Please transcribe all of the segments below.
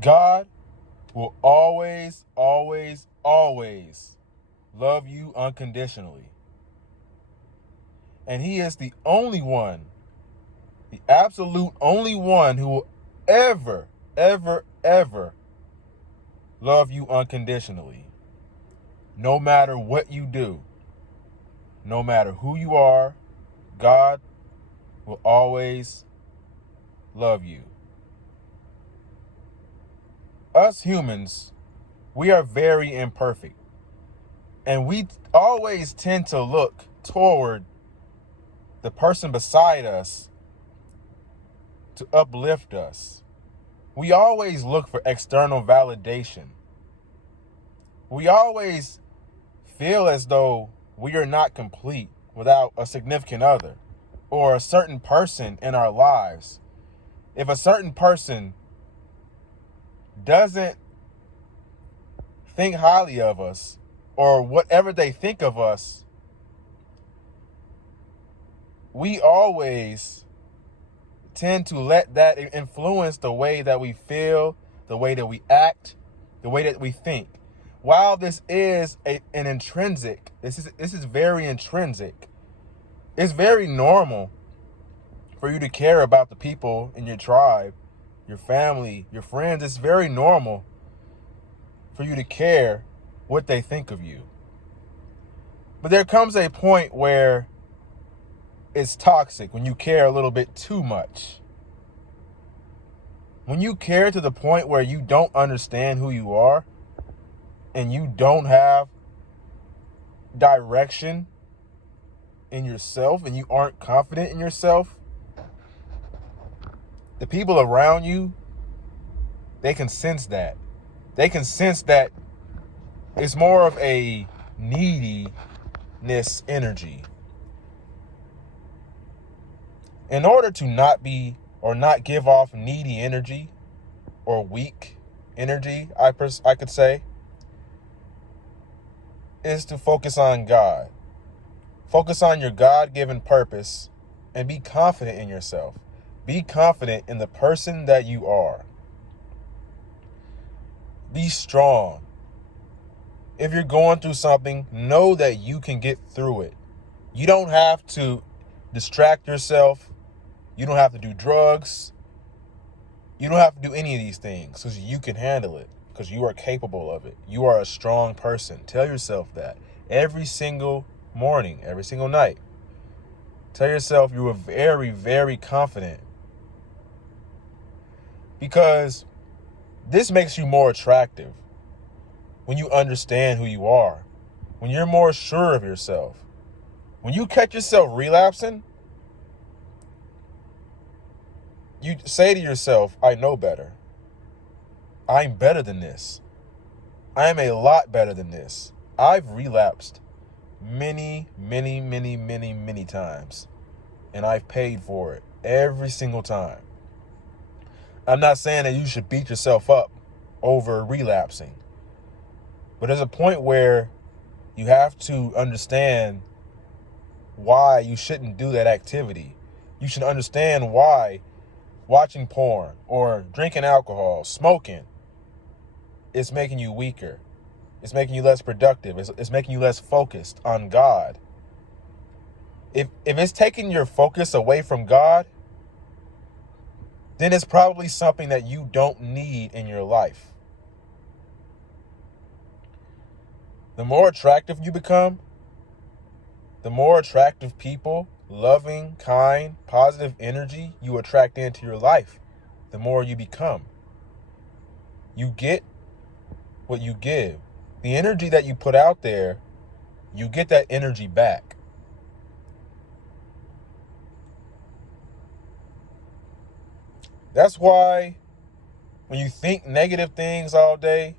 God will always, always, always love you unconditionally. And he is the only one, the absolute only one who will ever, ever, ever love you unconditionally. No matter what you do, no matter who you are, God will always love you. Us humans, we are very imperfect. And we always tend to look toward the person beside us to uplift us. We always look for external validation. We always feel as though we are not complete without a significant other or a certain person in our lives. If a certain person doesn't think highly of us, or whatever they think of us, we always tend to let that influence the way that we feel, the way that we act, the way that we think. While this is an intrinsic, this is very intrinsic. It's very normal for you to care about the people in your tribe, your family, your friends. It's very normal for you to care what they think of you. But there comes a point where it's toxic when you care a little bit too much. When you care to the point where you don't understand who you are and you don't have direction in yourself and you aren't confident in yourself, the people around you, they can sense that. They can sense that it's more of a neediness energy. In order to not be or not give off needy energy or weak energy, I could say, is to focus on God. Focus on your God-given purpose and be confident in yourself. Be confident in the person that you are. Be strong. If you're going through something, know that you can get through it. You don't have to distract yourself. You don't have to do drugs. You don't have to do any of these things because you can handle it, because you are capable of it. You are a strong person. Tell yourself that every single morning, every single night. Tell yourself you are very, very confident, because this makes you more attractive when you understand who you are, when you're more sure of yourself. When you catch yourself relapsing, you say to yourself, I know better. I'm better than this. I am a lot better than this. I've relapsed many, many, many, many, many times, and I've paid for it every single time. I'm not saying that you should beat yourself up over relapsing, but there's a point where you have to understand why you shouldn't do that activity. You should understand why watching porn or drinking alcohol, smoking, is making you weaker. It's making you less productive. It's making you less focused on God. If it's taking your focus away from God, then it's probably something that you don't need in your life. The more attractive you become, the more attractive people, loving, kind, positive energy you attract into your life, the more you become. You get what you give. The energy that you put out there, you get that energy back. That's why when you think negative things all day,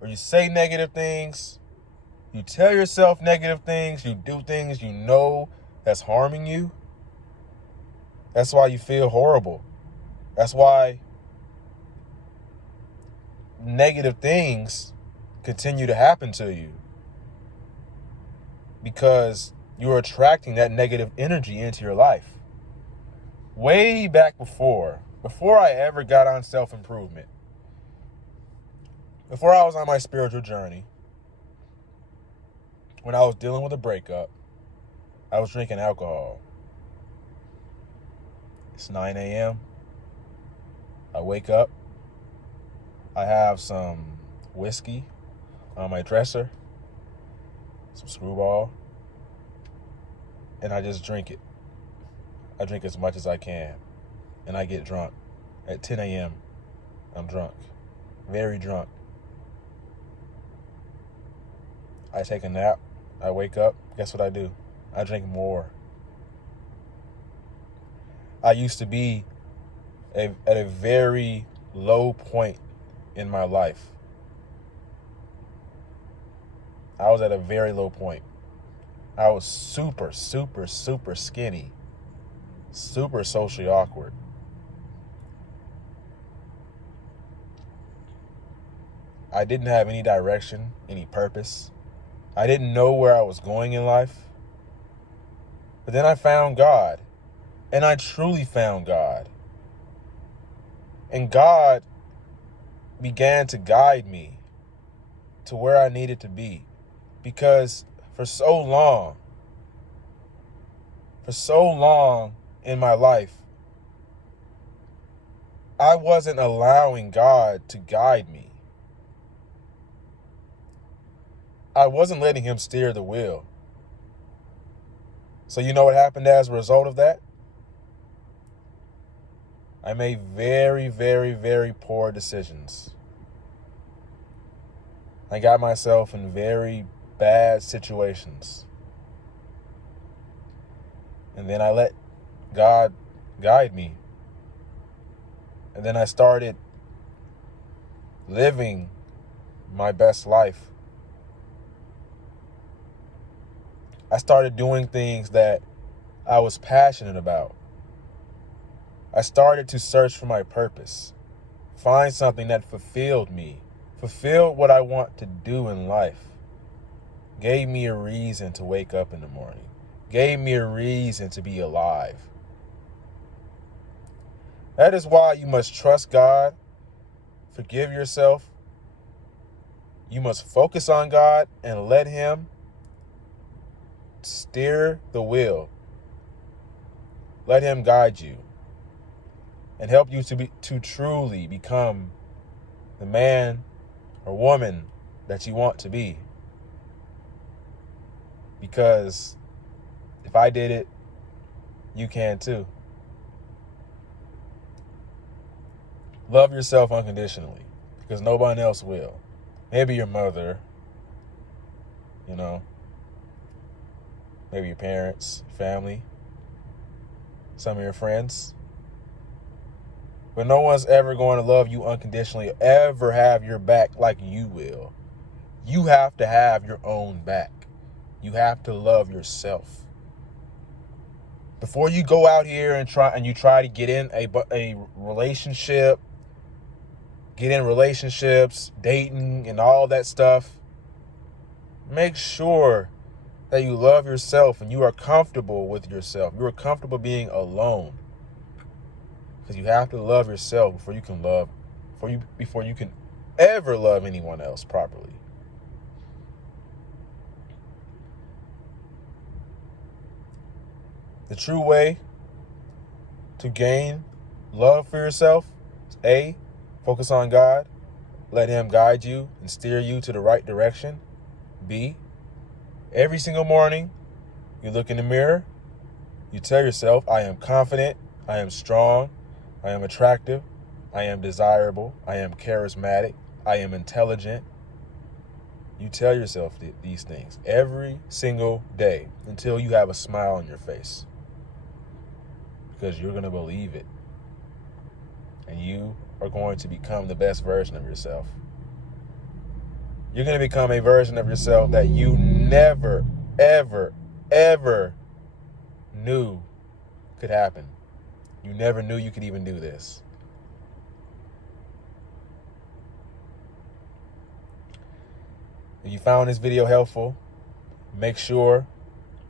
or you say negative things, you tell yourself negative things, you do things you know that's harming you, that's why you feel horrible. That's why negative things continue to happen to you, because you're attracting that negative energy into your life. Way back before I ever got on self-improvement, Before I was on my spiritual journey, when I was dealing with a breakup, I was drinking alcohol. It's 9 a.m. I wake up. I have some whiskey on my dresser, some Screwball, and I just drink it. I drink as much as I can, and I get drunk. At 10 a.m., I'm drunk, very drunk. I take a nap. I wake up. Guess what I do? I drink more. I used to be at a very low point in my life. I was at a very low point. I was super, super, super skinny, super socially awkward. I didn't have any direction, any purpose. I didn't know where I was going in life. But then I found God, and I truly found God. And God began to guide me to where I needed to be. Because for so long in my life, I wasn't allowing God to guide me. I wasn't letting him steer the wheel. So you know what happened as a result of that? I made very, very, very poor decisions. I got myself in very bad situations. And then I let God guide me. And then I started living my best life. I started doing things that I was passionate about. I started to search for my purpose, find something that fulfilled me, fulfilled what I want to do in life, gave me a reason to wake up in the morning, gave me a reason to be alive. That is why you must trust God, forgive yourself. You must focus on God and let him steer the wheel. Let him guide you and help you to truly become the man or woman that you want to be. Because if I did it, you can too. Love yourself unconditionally, because no one else will. Maybe your mother, maybe your parents, family, some of your friends. But no one's ever going to love you unconditionally, ever have your back like you will. You have to have your own back. You have to love yourself. Before you go out here and try to get in a relationship, get in relationships, dating, and all that stuff, make sure that you love yourself and you are comfortable with yourself. You are comfortable being alone. Because you have to love yourself before you can ever love anyone else properly. The true way to gain love for yourself is A, focus on God, let him guide you and steer you to the right direction. B, every single morning you look in the mirror, you tell yourself, I am confident, I am strong, I am attractive, I am desirable, I am charismatic, I am intelligent. You tell yourself these things every single day until you have a smile on your face. Because you're going to believe it. And you are going to become the best version of yourself. You're going to become a version of yourself that you never, ever, ever knew could happen. You never knew you could even do this. If you found this video helpful, make sure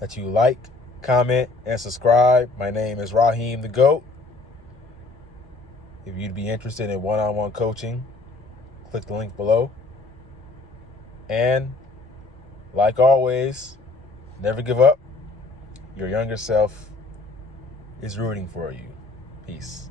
that you like, comment, and subscribe. My name is Raheem the GOAT. If you'd be interested in one-on-one coaching, click the link below. And like always, never give up. Your younger self is rooting for you. Peace.